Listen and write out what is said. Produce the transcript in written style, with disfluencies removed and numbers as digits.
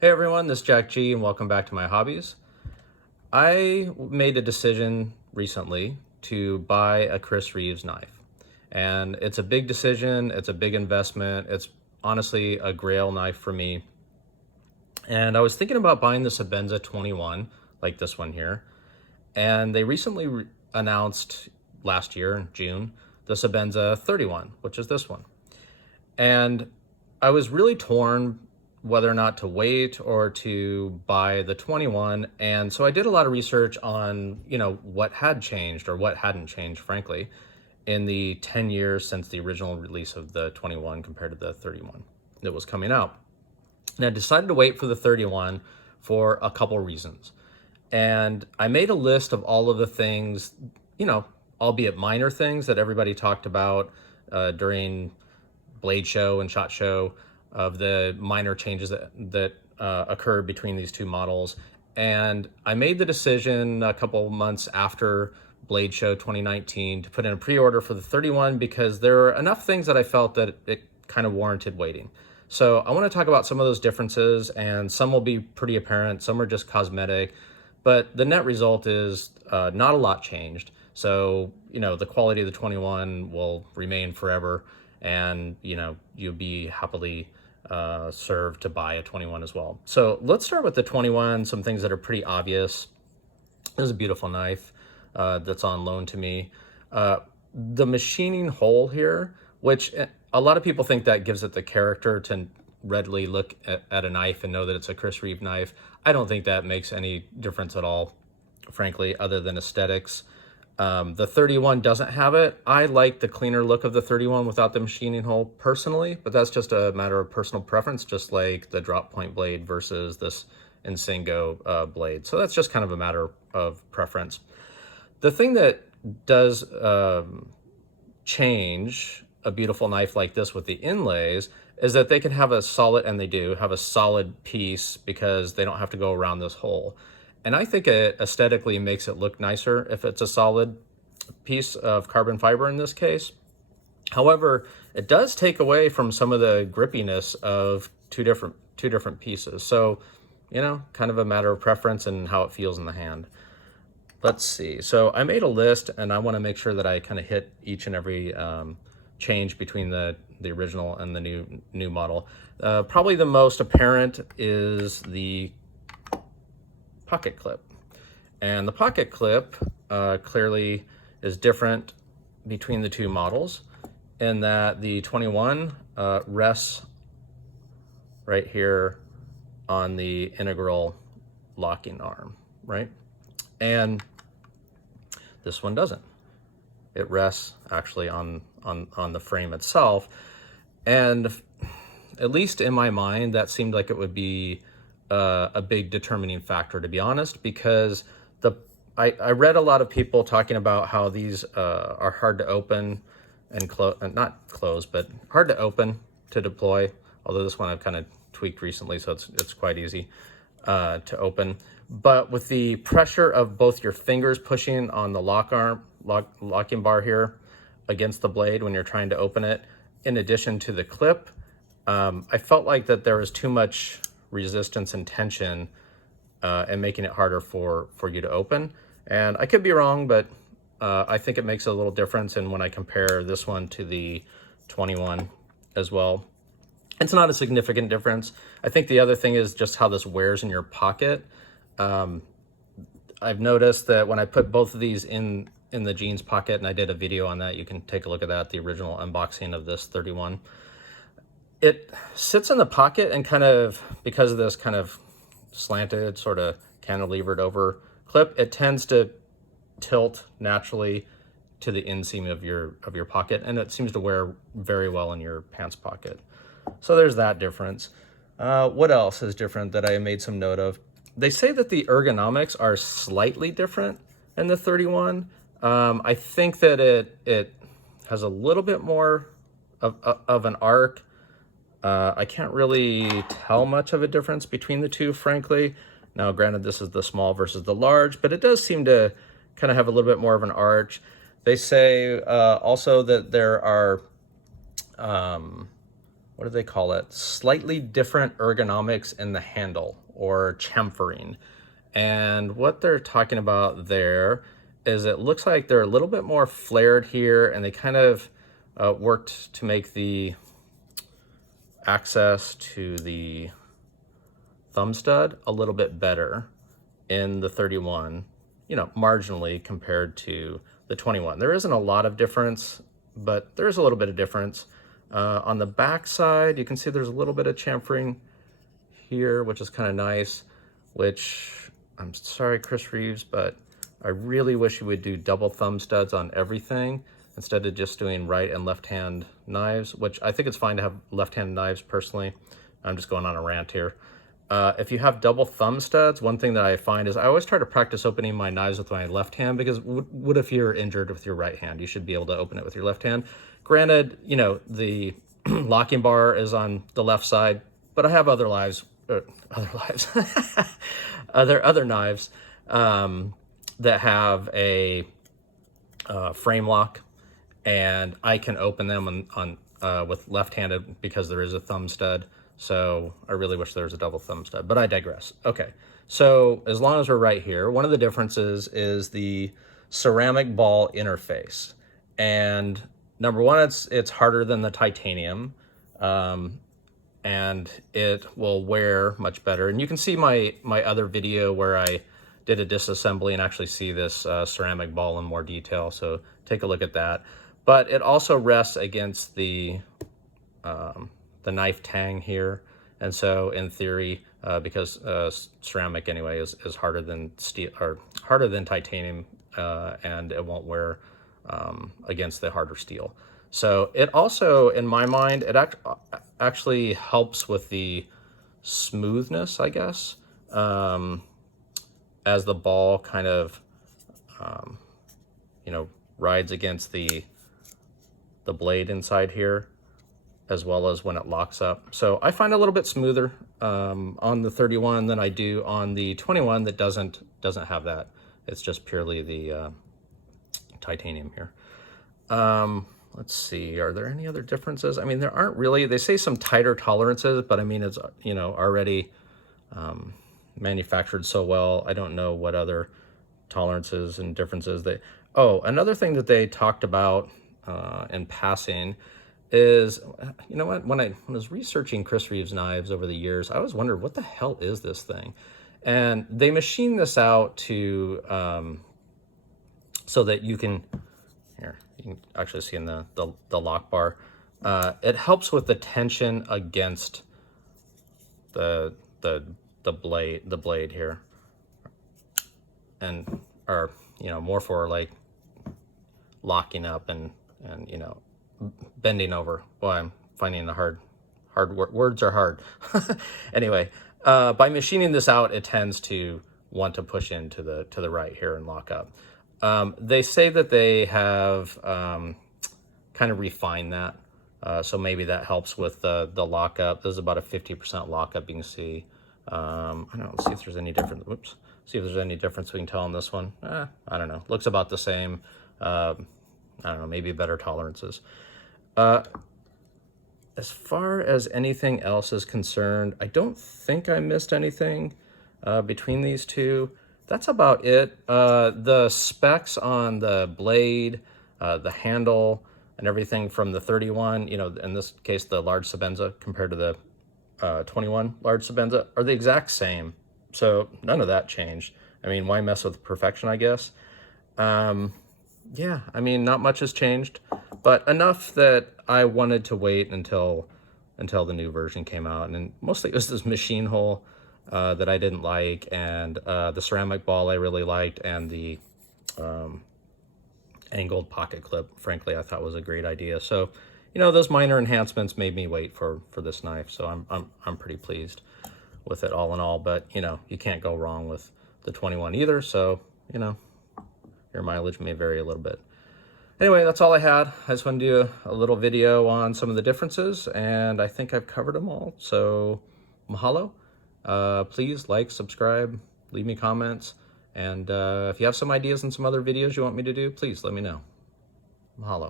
Hey everyone, this is Jack G and welcome back to my hobbies. I made a decision recently to buy a Chris Reeves knife. And it's a big decision, it's a big investment, it's honestly a grail knife for me. And I was thinking about buying the Sebenza 21, like this one here. And they recently announced last year in June, the Sebenza 31, which is this one. And I was really torn whether or not to wait or to buy the 21. And so I did a lot of research on, what had changed or what hadn't changed, frankly, in the 10 years since the original release of the 21 compared to the 31 that was coming out. And I decided to wait for the 31 for a couple reasons. And I made a list of all of the things, albeit minor things that everybody talked about during Blade Show and SHOT Show, of the minor changes that occurred between these two models. And I made the decision a couple months after Blade Show 2019 to put in a pre-order for the 31 because there are enough things that I felt that it kind of warranted waiting. So I want to talk about some of those differences, and some will be pretty apparent, some are just cosmetic, but the net result is not a lot changed. So, the quality of the 21 will remain forever, and, you'll be happily served to buy a 21 as well. So let's start with the 21, some things that are pretty obvious. This is a beautiful knife that's on loan to me. The machining hole here, which a lot of people think that gives it the character to readily look at a knife and know that it's a Chris Reeve knife. I don't think that makes any difference at all, frankly, other than aesthetics. The 31 doesn't have it. I like the cleaner look of the 31 without the machining hole personally, but that's just a matter of personal preference, just like the drop point blade versus this Insingo blade. So that's just kind of a matter of preference. The thing that does change a beautiful knife like this with the inlays is that they can have a solid, and they do have a solid piece because they don't have to go around this hole. And I think it aesthetically makes it look nicer if it's a solid piece of carbon fiber in this case. However, it does take away from some of the grippiness of two different pieces. So, kind of a matter of preference and how it feels in the hand. Let's see. So I made a list, and I want to make sure that I kind of hit each and every change between the original and the new model. Probably the most apparent is the pocket clip. And the pocket clip clearly is different between the two models in that the 21 rests right here on the integral locking arm, right? And this one doesn't. It rests actually on the frame itself. And at least in my mind, that seemed like it would be a big determining factor, to be honest, because I read a lot of people talking about how these are hard to open and not close, but hard to open to deploy. Although this one I've kind of tweaked recently, so it's quite easy to open. But with the pressure of both your fingers pushing on the locking bar here against the blade when you're trying to open it, in addition to the clip, I felt like that there was too much resistance and tension and making it harder for you to open. And I could be wrong, but I think it makes a little difference. And when I compare this one to the 21 as well, it's not a significant difference. I think the other thing is just how this wears in your pocket. I've noticed that when I put both of these in the jeans pocket, and I did a video on that, you can take a look at that, the original unboxing of this 31. It sits in the pocket, and kind of, because of this kind of slanted, sort of cantilevered over clip, it tends to tilt naturally to the inseam of your pocket, and it seems to wear very well in your pants pocket. So there's that difference. What else is different that I made some note of? They say that the ergonomics are slightly different in the 31. I think that it has a little bit more of an arc. I can't really tell much of a difference between the two, frankly. Now, granted, this is the small versus the large, but it does seem to kind of have a little bit more of an arch. They say also that there are what do they call it? Slightly different ergonomics in the handle, or chamfering. And what they're talking about there is it looks like they're a little bit more flared here, and they kind of worked to make the access to the thumb stud a little bit better in the 31, you know, marginally compared to the 21. There isn't a lot of difference, but there's a little bit of difference. On the back side, you can see there's a little bit of chamfering here, which is kind of nice, which I'm sorry, Chris Reeves, but I really wish you would do double thumb studs on everything instead of just doing right and left hand knives, which I think it's fine to have left hand knives personally. I'm just going on a rant here. If you have double thumb studs, one thing that I find is I always try to practice opening my knives with my left hand, because what if you're injured with your right hand? You should be able to open it with your left hand. Granted, you know, the locking bar is on the left side, but I have other knives, other knives that have a frame lock, and I can open them on with left-handed because there is a thumb stud. So I really wish there was a double thumb stud, but I digress. Okay, so as long as we're right here, one of the differences is the ceramic ball interface. And number one, it's harder than the titanium, and it will wear much better. And you can see my other video where I did a disassembly and actually see this ceramic ball in more detail, so take a look at that. But it also rests against the knife tang here, and so in theory, because ceramic anyway is harder than steel, or harder than titanium, and it won't wear against the harder steel. So it also, in my mind, it actually helps with the smoothness, I guess, as the ball kind of, you know, rides against the blade inside here, as well as when it locks up. So I find a little bit smoother on the 31 than I do on the 21 that doesn't have that. It's just purely the titanium here. Let's see, are there any other differences? I mean, there aren't really. They say some tighter tolerances, but I mean, it's, you know, already manufactured so well. I don't know what other tolerances and differences they... Oh, another thing that they talked about in passing is, you know what, when I was researching Chris Reeves knives over the years, I always wondered, what the hell is this thing? And they machine this out to so that you can, here, you can actually see in the lock bar, it helps with the tension against the blade here, and, or, you know, more for like locking up and you know, bending over. Well, I'm finding the hard words are hard. Anyway, by machining this out, it tends to want to push into the right here and lock up. They say that they have kind of refined that, so maybe that helps with the lockup. There's about a 50% lockup, you can see. I don't know, let's see if there's any difference. Whoops. See if there's any difference we can tell on this one. I don't know. Looks about the same. I don't know, maybe better tolerances. As far as anything else is concerned, I don't think I missed anything between these two. That's about it. The specs on the blade, the handle, and everything from the 31, you know, in this case, the large Sebenza compared to the 21 large Sebenza, are the exact same. So none of that changed. I mean, why mess with perfection, I guess? Yeah, I mean, not much has changed, but enough that I wanted to wait until the new version came out. And mostly it was this machine hole that I didn't like, and the ceramic ball I really liked, and the angled pocket clip, frankly, I thought was a great idea. So, you know, those minor enhancements made me wait for this knife. So I'm pretty pleased with it all in all. But, you know, you can't go wrong with the 21 either. So, you know, your mileage may vary a little bit. Anyway, that's all I had. I just wanted to do a little video on some of the differences, and I think I've covered them all. So, mahalo. Please like, subscribe, leave me comments, and if you have some ideas and some other videos you want me to do, please let me know. Mahalo.